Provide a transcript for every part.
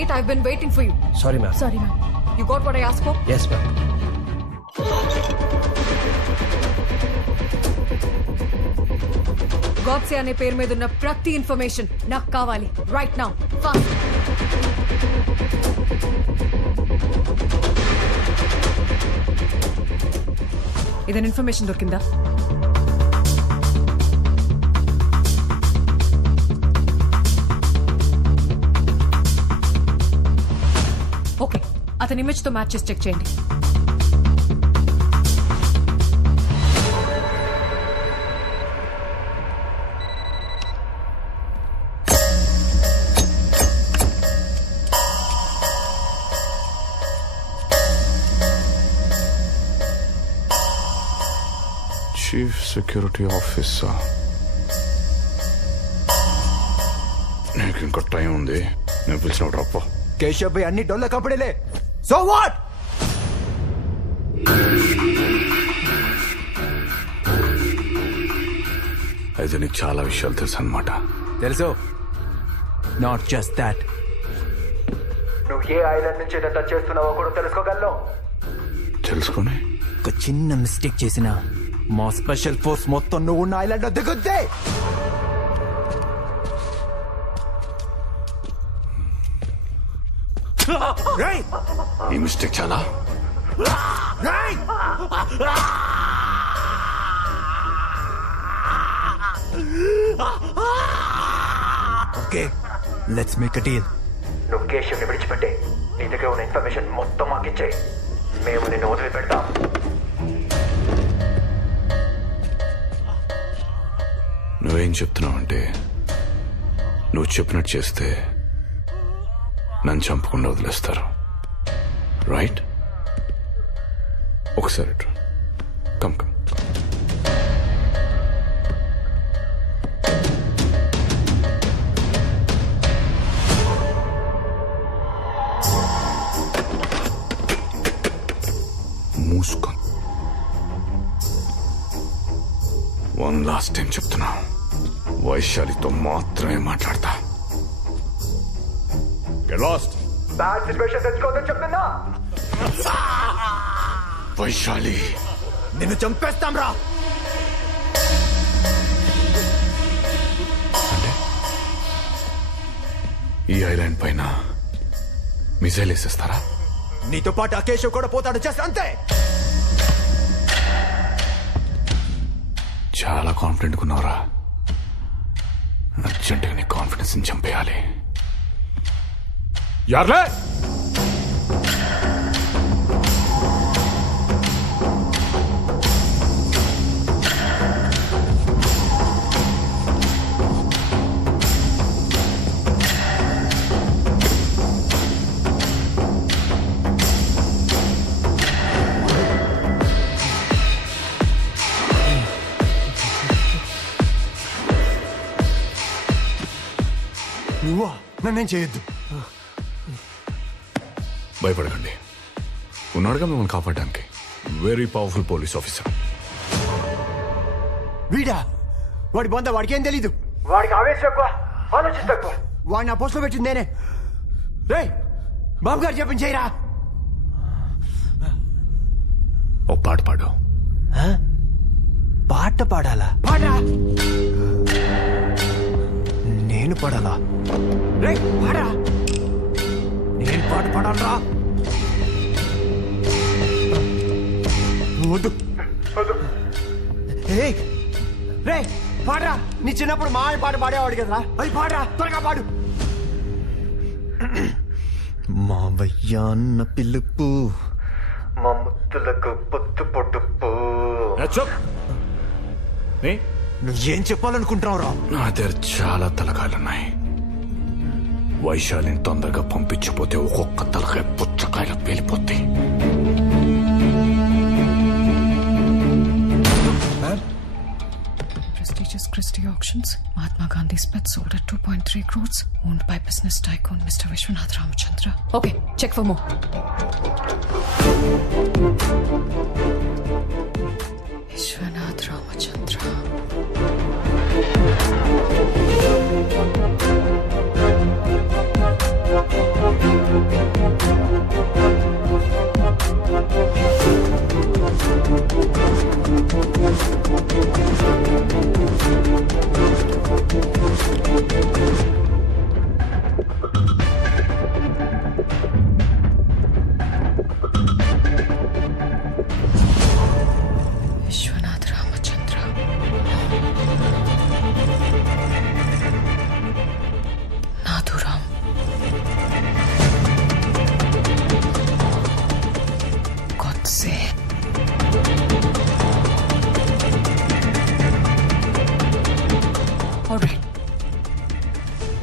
late. I've been waiting for you. Sorry, ma'am. Sorry, ma'am. You got what I asked for? Yes, ma'am. Godse ane పేరు మీద ఉన్న ప్రతి information నాకు కావాలి. Right now. Fast. ఇదేనా information దొరికిందా? Okay, అతని ఇమేజ్ తో మ్యాచ్ చేసి చెక్ చేయండి. Chief security officer. నీకు ఇంకా టైం ఉంది. నేను పిలిచినప్పుడు రప్ప. కేశవ్ భాయ్ అన్ని డొల్ల కపడేలే. So what? అయితే నీకు చాలా విషయాలు తెలుసు అన్నమాట. తెలుసు. నాట్ జస్ట్ దాట్, నువ్వు ఏ ఐలాండ్ నుంచి ఇదంతా చేస్తున్నావో కూడా తెలుసుకోగలను. తెలుసుకొని ఒక చిన్న మిస్టేక్ చేసినా మా స్పెషల్ ఫోర్స్ మొత్తం నువ్వు ఉన్న ఐలాండ్ లో దిగుద్దే. ఈ మిస్టేక్ చాలా. Okay, let's make a deal. నువ్వు కేశవ్ని విడిచిపెట్టే, నీ దగ్గర ఉన్న ఇన్ఫర్మేషన్ మొత్తం మాకిచ్చే, మేము నిన్ను వదిలిపెడతాం. నువ్వేం చెప్తున్నావంటే నువ్వు చెప్పినట్టు చేస్తే నన్ను చంపకుండా వదిలేస్తారు, రైట్? ఒకసారి కమ్ కమ్. మూసుకొని వన్ లాస్ట్ టైం చెప్తున్నా, వైశాలితో మాత్రమే మాట్లాడతా. Get lost. బ్యాడ్ సిచ్యువేషన్ తెచ్చుకోవద్దని చెప్తున్నా. వైశాలి, నిన్ను చంపేస్తాం రా. అంటే ఈ ఐలాండ్ పైన మిసైల్ వేసేస్తారా? నీతో పాటు ఆ కేశవ్ కూడా పోతాడు, చేస్తా అంతే. చాలా కాన్ఫిడెంట్ ఉన్నావురా. అర్జెంటుగా నీ కాన్ఫిడెన్స్ ని చంపేయాలి. యార్లే, నువ్వా? నన్నేం చేయొద్దు. భయపడకండి, ఉన్నాడుగా మిమ్మల్ని కాపాడడానికి. Very powerful police officer. వీడా? వాడి బొంద వాడికి ఏం తెలీదు. వాడికి ఆవేశం ఎక్కువ, ఆలోచన తక్కువ. వాడిని ఆ పోస్టులో పెట్టింది నేనే. రే బాబు గారు చెప్పింది చేయరా. ఓ పాట పాడు. పాట పాడాలా? పాడరా. నేను పాడాలా? రే పాడరా. నేను పాట పాడాలరా? వద్దు వద్దు. రే పాడరా. నీ చిన్నప్పుడు మా పాట పాడేవాడు కదరా, అది పాడరా, త్వరగా పాడు. మావయ్య అన్న పిలుపు, మా ముత్తులకు పొత్తు పొడుపు. నువ్వేం చెప్పాలనుకుంటున్నావురా? నా దగ్గర చాలా తలకాయలున్నాయి. వైశాలిని తొందరగా పంపించకపోతే ఒక్కొక్క తలకాయ పుచ్చకాయలు పేలిపోతాయి. Prestigious Christie Auctions. Mahatma Gandhi's pet sold at 2.3 crores. Owned by business tycoon Mr. Vishwanath Ramachandra. Okay, check for more. Vishwanath Ramachandra.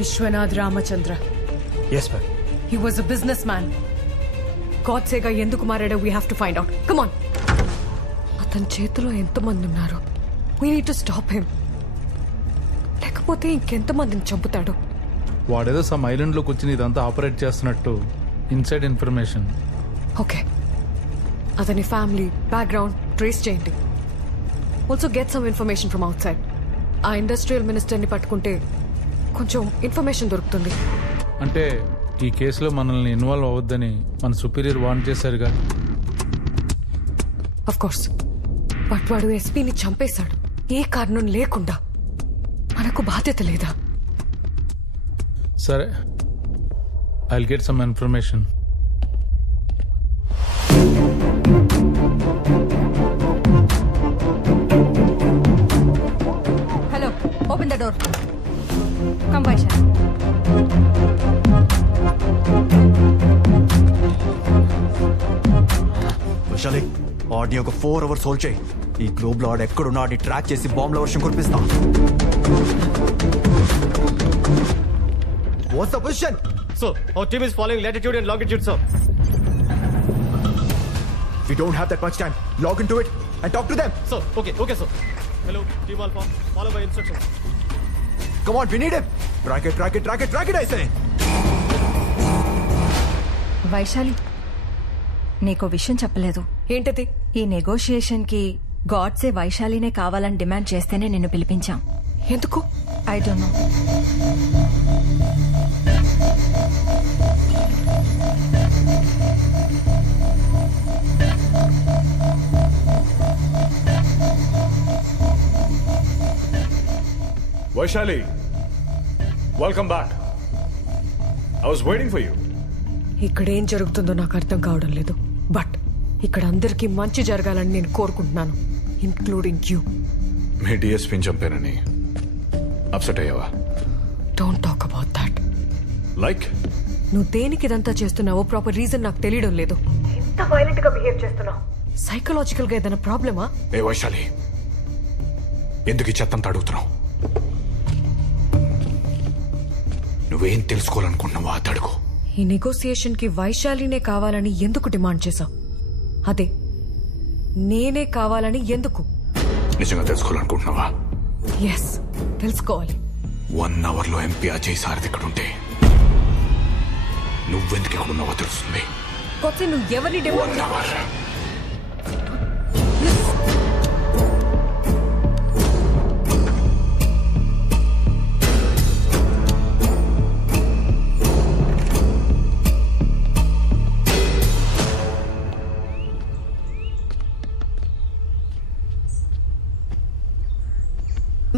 Vishwanath Ramachandra. Yes, ma'am. He was a businessman. గాడ్సేగా ఎందుకు మారాడో we have to find out. Come on. అతని చేతిలో ఎంతమంది ఉన్నారు? We need to stop him. లేకపోతే ఇంకెంతమందిని చంపుతాడు? వాడేదో సమ్ ఐలాండ్లోకి వచ్చి ఇదంతా ఆపరేట్ చేస్తున్నట్టు ఇన్సైడ్ ఇన్ఫర్మేషన్. ఓకే, అతని ఫ్యామిలీ బ్యాక్గ్రౌండ్ ట్రేస్ చేయండి. Also get some information from out side. ఆ ఇండస్ట్రియల్ మినిస్టర్ని పట్టుకుంటే కొంచెం ఇన్ఫర్మేషన్ దొరుకుతుంది. అంటే ఈ కేసులో మనల్ని ఇన్వాల్వ్ అవ్వద్దని మన సుపీరియర్ వార్న్ చేశారుగా. అఫ్ కోర్స్, బట్ వాడు ఎస్పీని చంపేశాడు ఏ కారణం లేకుండా. మనకు బాధ్యత లేదా? సరే, I'll get some information. Hello, open the door. Come Vaishali. Vaishali, ఆడిని ఒక 4 hours హోల్డ్ చేయి. ఈ గ్లోబ్ లో ఆడు ఎక్కడున్నా ఆడిని ట్రాక్ చేసి బాంబుల వర్షం కురిపిస్తా. What's the position? So, our team is following latitude and longitude, sir. We don't have that much time. Log into it and talk to them. Sir, okay, sir. Hello, Team Alpha. Follow my instructions. Come on, we need him. Track it, I say. Vaishali, నీకో విషయం చెప్పలేదు. ఏంటది? ఈ negotiation కి గాడ్సే వైశాలినే కావాలని demand చేస్తేనే నిన్ను పిలిపించాం. ఎందుకు? I don't know. Vaishali, welcome back. I was waiting for you. ఇక్కడ ఏం జరుగుతుందో నాకు అర్థం కావడం లేదు. బట్ ఇక్కడ అందరికీ మంచి జరగాలని నేను కోరుకుంటున్నాను, ఇంక్లూడింగ్ యూ. మీ డిఎస్పీని చంపానని అప్సెట్ అయ్యావా? Don't talk about that. Like నువ్వు దేనికి ఇదంతా చేస్తున్నావో ప్రాపర్ రీజన్ నాకు తెలియడం లేదు. ఎంత వైలెంట్ గా బిహేవ్ చేస్తున్నావు? సైకలాజికల్ గా ఏదైనా ప్రాబ్లమా? ఏ వైశాలి, ఎందుకు ఈ చెత్తంతా అడుగుతున్నావు? నువ్వేం తెలుసుకోవాలనుకుంటున్నావో అది అడుగు. ఈ నెగోసియేషన్ కి వైశాలినే కావాలని ఎందుకు డిమాండ్ చేశావు? అదే, నేనే కావాలని ఎందుకు? నిజంగా తెలుసుకోవాలనుకుంటున్నావా? ఎస్, తెలుసుకోవాలి. 1 hour లో ఎంపీ అజయ్ సారథి ఇక్కడ ఉంటే నువ్వెందుకు ఇక్కడ ఉన్నావో తెలుస్తుంది. కొత్త నువ్వు ఎవరిని డిమాండ్ 1 hour.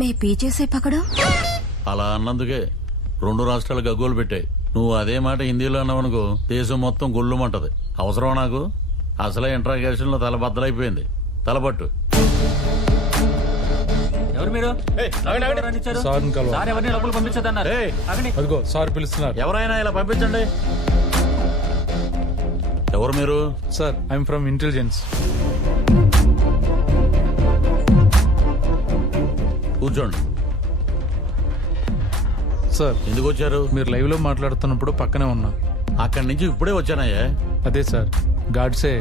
మే పీచేసే పకడు. అలా అన్నందుకే 2 రాష్ట్రాలు గగ్గోలు పెట్టాయి. నువ్వు అదే మాట హిందీలో అన్నావనుకో దేశం మొత్తం గొల్లుమంటది. అవసరం నాకు? అసలే ఇంట్రాగేషన్ లో తల బద్దలైపోయింది. తలపట్టు. ఎవరు మీరు? అదిగో సార్ పిలుస్తున్నారు. ఎవరైనా ఇలా పంపించండి. ఎవరు మీరు? Sir, I'm from intelligence. కూర్చోండి. సార్, ఎందుకు వచ్చారు? మీరు లైవ్ లో మాట్లాడుతున్నప్పుడు పక్కనే ఉన్నా. అక్కడి నుంచి ఇప్పుడే వచ్చానయ్యా. అదే సార్, గాడ్సే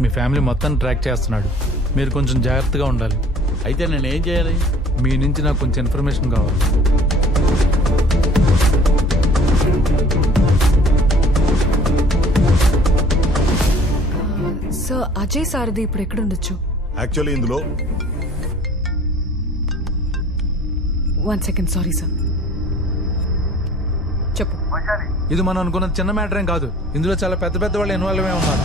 మీ ఫ్యామిలీ మొత్తం ట్రాక్ చేస్తున్నాడు. మీరు కొంచెం జాగ్రత్తగా ఉండాలి. అయితే నేనేం చేయాలి? మీ నుంచి నాకు కొంచెం ఇన్ఫర్మేషన్ కావాలి. సార్, అజయ్ సారథి ఇప్పుడు ఎక్కడుండొచ్చు? యాక్చువల్లీ ఇందులో 1 second, సారీ సార్. చెప్పు. ఇది మనం అనుకున్న చిన్న మ్యాటర్ ఏం కాదు. ఇందులో చాలా పెద్ద పెద్ద వాళ్ళు ఇన్వాల్వ్ అయి ఉన్నారు.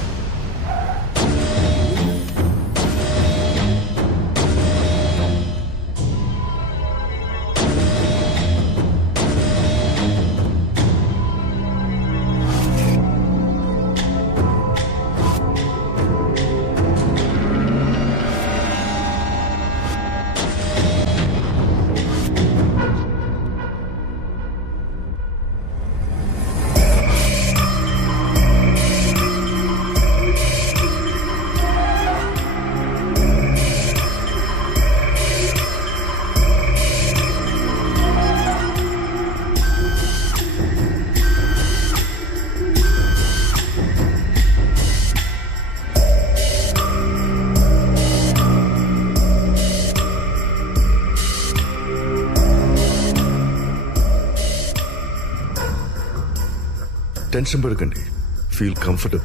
టెన్షన్ పడకండి, ఫీల్ కంఫర్టబుల్.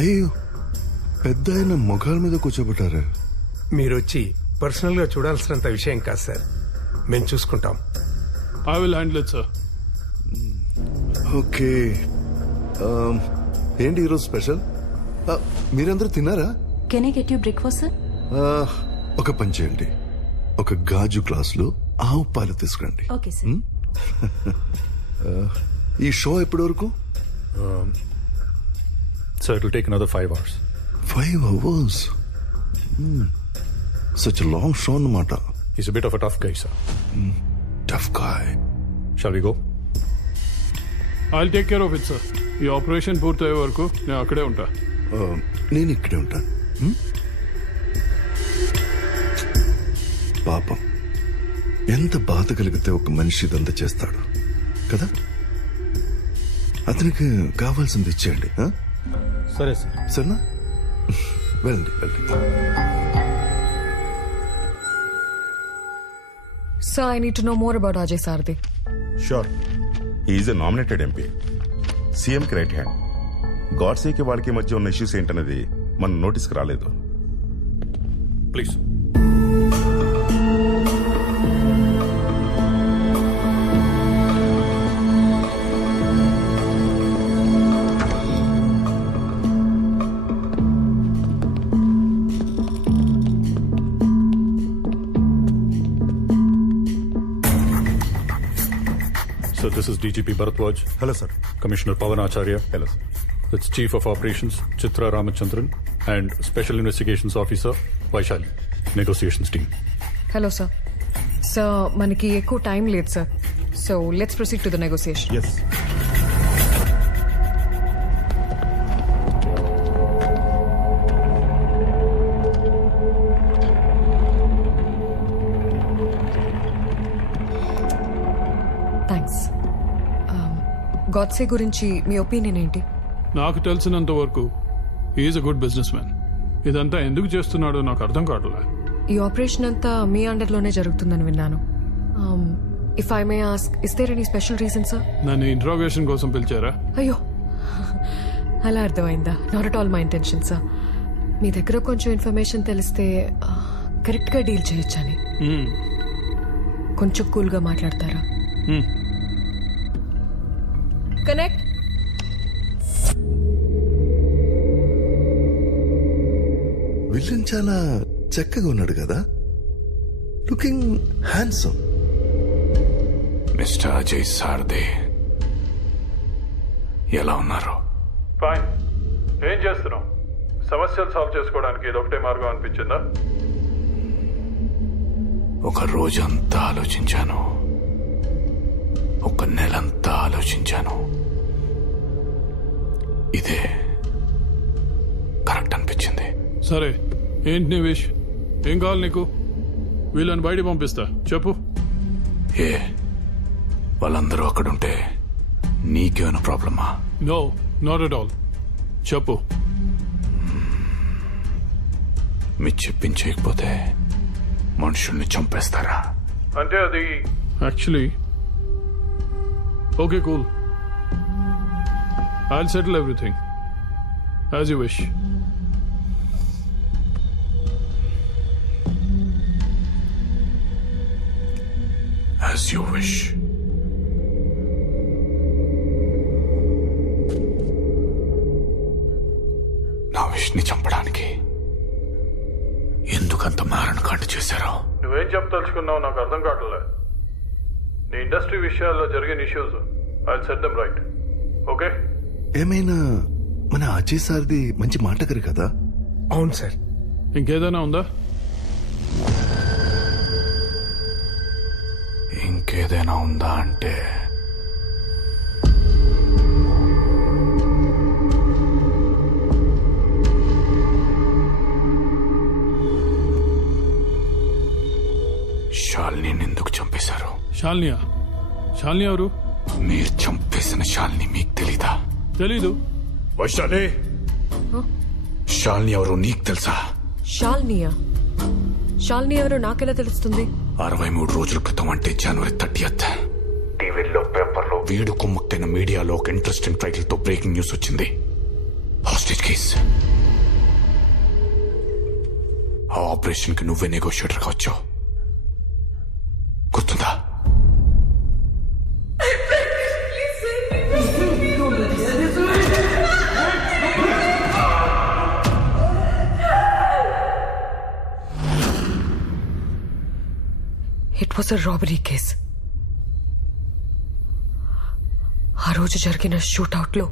అయ్యో, పెద్ద ఆయన మొఖాల మీద కూర్చోబెట్టారా? మీరు వచ్చి పర్సనల్ గా చూడాల్సినంత విషయం కాదు సార్, మేము చూసుకుంటాం. I will handle it sir. Okay, ఏంటి ఈరోజు స్పెషల్? మీరందరూ తిన్నారా? Can I get you breakfast sir? ఒక పని చేయండి, ఒక గాజు గ్లాసులో ఆవు పాలు తీసుకురండి. Okay sir. ఈ షో ఎప్పటి వరకు? Sir, it will take another 5 hours. 5 hours? Such a long show అన్నమాట. He's a bit of a tough guy, sir. Tough guy. Shall we go? I'll take care of it, sir. ఈ operation పూర్తయ్యే వరకు నేను అక్కడే ఉంటా. నేను ఇక్కడే ఉంటాను. పాపం, ఎంత బాధ కలిగితే ఒక మనిషి ఇదంతా చేస్తాడు కదా. అతనికి కావాల్సింది ఇచ్చేయండి. సరే సార్. సరేనా? వెళ్ళండి వెళ్ళండి. Sir, I need to know more about Ajay Sardi. Sure. He is a nominated MP. CM కి రైట్ హ్యాండ్. గాడ్సేకి వాళ్ళకి మధ్య ఉన్న ఇష్యూస్ ఏంటనేది మన నోటీస్కి రాలేదు. Please. So this is DGP Bharatwaj. Hello, sir. Commissioner Pawan Acharya. Hello, sir. That's Chief of Operations Chitra Ramachandran and Special Investigations Officer Vaishali. Negotiations team. Hello, sir. Sir, మనకి ఎక్కువ time లేదు sir. So let's proceed to the negotiation. Yes. Thanks. Godse గురించి మీ opinion ఏంటి? నాకు తెలిసినంత వరకు is a good business man. ఇదంతా ఎందుకు చేస్తున్నాడో నాకు అర్థం కావట్లే. ఈ ఆపరేషన్ అంతా మీ అండర్లోనే జరుగుతుందని విన్నాను. If I may ask, is there any special reason sir? నన్ను ఇంట్రాగేషన్ కోసం పిలిచారా? అయ్యో, అలా అర్థమైందా? Not at all my intention sir. మీ దగ్గర కొంచెం ఇన్ఫర్మేషన్ తెలిస్తే కరెక్ట్ గా డీల్ చేయొచ్చని. కొంచెం కూల్ గా మాట్లాడతారా? కనెక్ట్. విలన్ చాలా చక్కగా ఉన్నాడు కదా, లుకింగ్ హ్యాండ్సమ్. మిస్టర్ అజయ్ సార్దే, ఎలా ఉన్నారు? ఫైన్. ఏం చేస్తున్నాం? సమస్యలు సాల్వ్ చేసుకోవడానికి ఇది ఒకటే మార్గం అనిపించిందా? ఒక రోజంతా ఆలోచించాను, ఒక నెలంతా ఆలోచించాను. ఇదే కరెక్ట్ అనిపించింది. సరే, ఏంటి నీ విష్? ఏం కావాలి నీకు? వీళ్ళని బయటికి పంపిస్తా, చెప్పు. ఏ, వాళ్ళందరూ అక్కడుంటే నీకేమైనా ప్రాబ్లమా? No, not at all. చెప్పు. మీరు చెప్పించకపోతే మనుషుల్ని చంపేస్తారా? అంటే అది actually okay, cool. I'll settle everything as you wish. As you wish. నా విష్ ని చంపడానికి ఎందుకంత మారణకాండ చేశారో? నువ్వేం చెప్పదలుచుకున్నావు నాకు అర్థం కావట్లే. నీ ఇండస్ట్రీ విషయాల్లో జరిగిన issues I'll set them right. Okay? ఏమైనా మన అజయ్ సార్ది మంచి మాటగారు కదా? అవును సార్. ఇంకేదైనా ఉందా? ఇంకేదైనా ఉందా అంటే శాలిని ఎందుకు చంపేశారు? శాలినియా? శాలిని ఎవరు? మీరు చంపేసిన శాలిని మీకు తెలీదా? తెలీదు. వైశాలి, శాలిని ఎవరు నీకు తెలుసా? శాలినియా? శాలిని ఎవరో నాకెలా తెలుస్తుంది? 63 రోజుల క్రితం, అంటే జనవరి 30th టీవీల్లో పేపర్లో వీడు కొమ్మక్కైన మీడియాలో ఒక ఇంట్రెస్టింగ్ టైటిల్ తో బ్రేకింగ్ న్యూస్ వచ్చింది. Hostage case. ఆ ఆపరేషన్ కి నువ్వే నెగోషియేటర్ గా వచ్చావు, గుర్తుందా? It was a robbery case. ఆ రోజు జరిగిన షూట్అవుట్ లో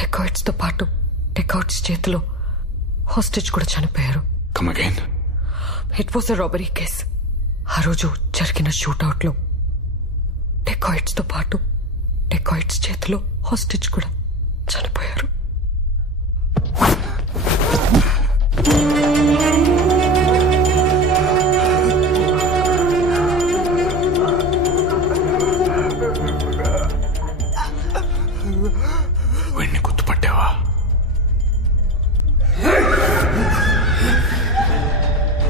డెకాయిట్స్ తో పాటు డెకాయిట్స్ చేతిలో హాస్టేజ్ కూడా చనిపోయారు. Come again. It was a robbery case. ఆ రోజు జరిగిన షూట్అవుట్ లో డెకాయిట్స్ తో పాటు డెకాయిట్స్ చేతిలో హాస్టేజ్ కూడా చనిపోయారు. వీడిని గుర్తుపట్టావా?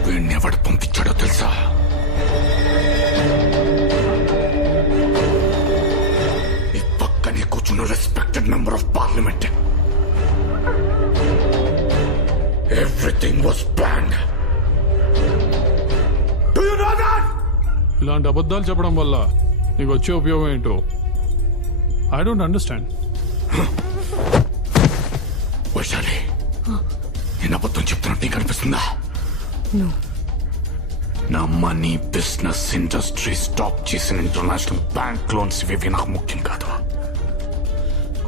వీడిని ఎవడు పంపించాడో తెలుసా? ఈ పక్కనే కూర్చున్న respected member of parliament. Everything was planned. Do you know that? ఇలాంటి అబద్ధాలు చెప్పడం వల్ల నీకు వచ్చే ఉపయోగం ఏంటో ఐ డోంట్ అండర్స్టాండ్. వైశాలి, నేను అబద్ధం చెప్తున్నట్టు నీకు అనిపిస్తుందా? నా మనీ, బిజినెస్, ఇండస్ట్రీ, స్టాప్ చేసిన ఇంటర్నేషనల్ బ్యాంక్ లోన్స్ ఇవి నాకు ముఖ్యం కాదు.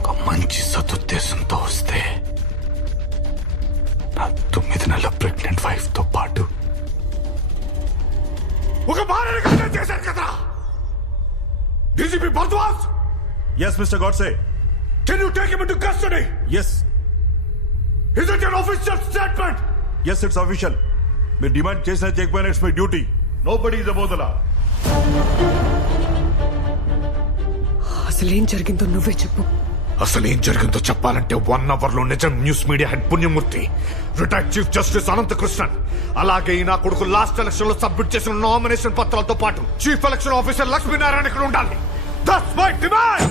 ఒక మంచి సదుద్దేశంతో వస్తే నా 9 నెలల ప్రెగ్నెంట్ వైఫ్ తో పాటు ఒక భార్యని కన్వెన్స్ చేశారు కదా. DGP Bharadwaj. Yes, Mr. Godse. Can you take him into custody? Yes. Is it an official statement? Yes, it's official. మీరు డిమాండ్ చేసిన చేయకపోయినా it's my duty. Nobody is above the law. అసలేం జరిగిందో నువ్వే చెప్పు. అసలేం జరిగిందో చెప్పాలంటే 1 hour లో నిజం న్యూస్ మీడియా హెడ్ పుణ్యమూర్తి, రిటైర్డ్ చీఫ్ జస్టిస్ అనంతకృష్ణన్, అలాగే నా కొడుకు లాస్ట్ ఎలక్షన్ లో సబ్మిట్ చేసిన నామినేషన్ పత్రాలతో పాటు చీఫ్ ఎలక్షన్ ఆఫీసర్ లక్ష్మీనారాయణ ఇక్కడ ఉండాలి. That's my demand!